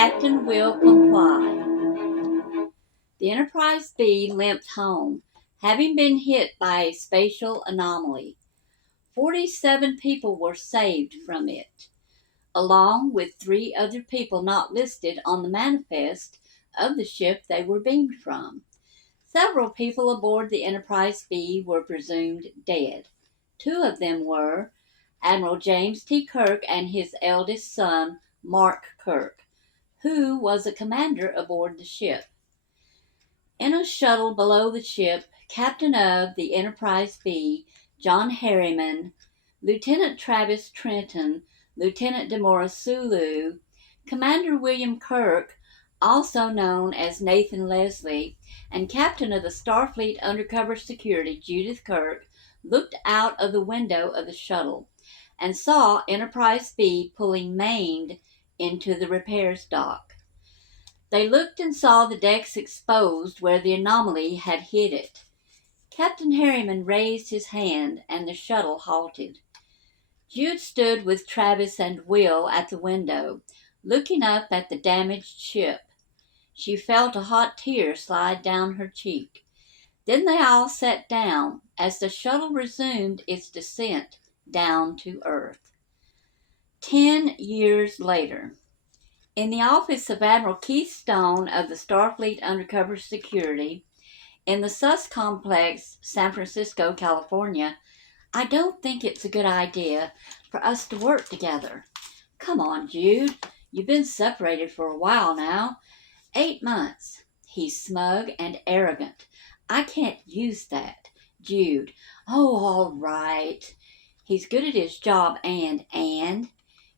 Captain will comply. The Enterprise B limped home, having been hit by a spatial anomaly. 47 people were saved from it, along with 3 other people not listed on the manifest of the ship they were beamed from. Several people aboard the Enterprise B were presumed dead. 2 of them were Admiral James T. Kirk and his eldest son, Mark Kirk, who was a commander aboard the ship. In a shuttle below the ship, Captain of the Enterprise B, John Harriman, Lieutenant Travis Trenton, Lieutenant Demora Sulu, Commander William Kirk, also known as Nathan Leslie, and Captain of the Starfleet Undercover Security, Judith Kirk, looked out of the window of the shuttle and saw Enterprise B pulling maimed into the repairs dock. They looked and saw the decks exposed where the anomaly had hit it. Captain Harriman raised his hand and the shuttle halted. Jude stood with Travis and Will at the window, looking up at the damaged ship. She felt a hot tear slide down her cheek. Then they all sat down as the shuttle resumed its descent down to Earth. 10 years later. In the office of Admiral Keith Stone of the Starfleet Undercover Security, in the SUS Complex, San Francisco, California, I don't think it's a good idea for us to work together. Come on, Jude. You've been separated for a while now. 8 months. He's smug and arrogant. I can't use that. Jude. Oh, all right. He's good at his job and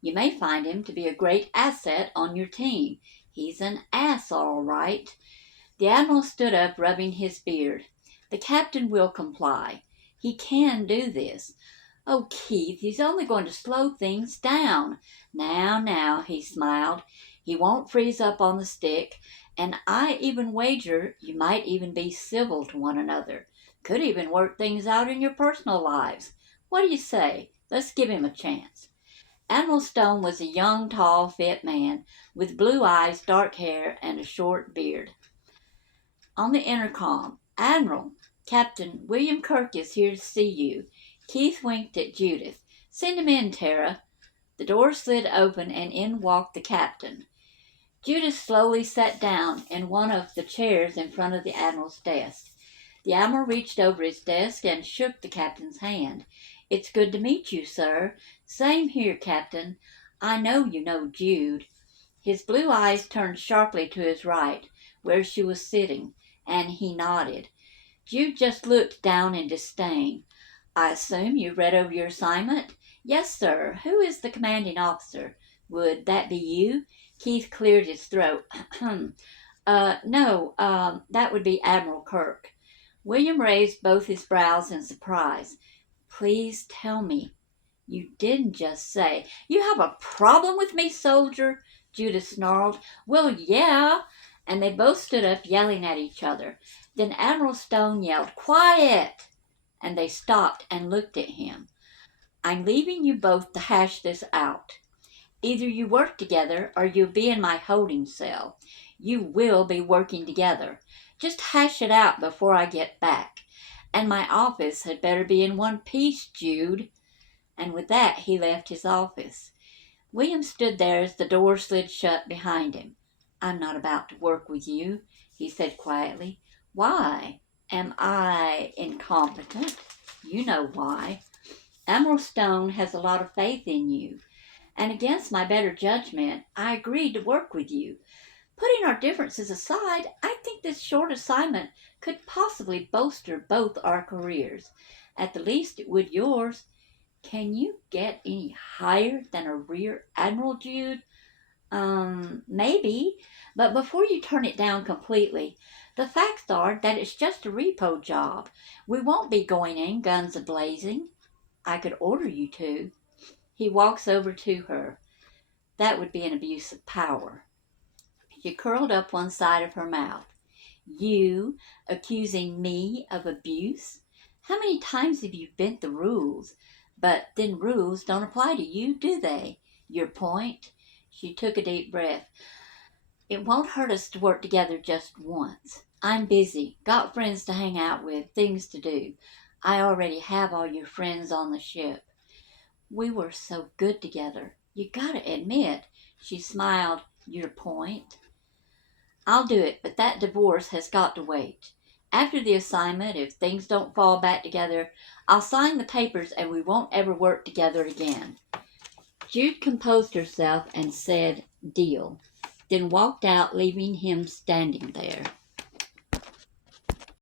you may find him to be a great asset on your team. He's an ass, all right. The Admiral stood up, rubbing his beard. The captain will comply. He can do this. Oh, Keith, he's only going to slow things down. Now, he smiled. He won't freeze up on the stick, and I even wager you might even be civil to one another. Could even work things out in your personal lives. What do you say? Let's give him a chance. Admiral Stone was a young, tall, fit man with blue eyes, dark hair, and a short beard. On the intercom, Admiral, Captain William Kirk is here to see you. Keith winked at Judith. Send him in, Tara. The door slid open and in walked the captain. Judith slowly sat down in one of the chairs in front of the Admiral's desk. The Admiral reached over his desk and shook the captain's hand. It's good to meet you, sir. Same here, Captain. I know you know Jude. His blue eyes turned sharply to his right, where she was sitting, and he nodded. Jude just looked down in disdain. I assume you read over your assignment? Yes, sir. Who is the commanding officer? Would that be you? Keith cleared his throat. No, that would be Admiral Kirk. William raised both his brows in surprise. Please tell me. You didn't just say, you have a problem with me, soldier? Judith snarled. Well, yeah. And they both stood up, yelling at each other. Then Admiral Stone yelled, Quiet! And they stopped and looked at him. I'm leaving you both to hash this out. Either you work together or you'll be in my holding cell. You will be working together. Just hash it out before I get back. And my office had better be in one piece, Jude. And with that he left his office. William stood there as the door slid shut behind him. I'm not about to work with you, he said quietly. Why? Am I incompetent? You know why. Admiral Stone has a lot of faith in you, and against my better judgment, I agreed to work with you. Putting our differences aside, I think this short assignment could possibly bolster both our careers. At the least, it would yours. Can you get any higher than a rear admiral, Jude? Maybe, but before you turn it down completely, the facts are that it's just a repo job. We won't be going in guns a-blazing. I could order you to. He walks over to her. That would be an abuse of power. She curled up one side of her mouth. You accusing me of abuse? How many times have you bent the rules? But then rules don't apply to you, do they? Your point? She took a deep breath. It won't hurt us to work together just once. I'm busy, got friends to hang out with, things to do. I already have all your friends on the ship. We were so good together. You gotta admit, she smiled, your point. I'll do it, but that divorce has got to wait. After the assignment, if things don't fall back together, I'll sign the papers and we won't ever work together again. Jude composed herself and said, deal, then walked out, leaving him standing there.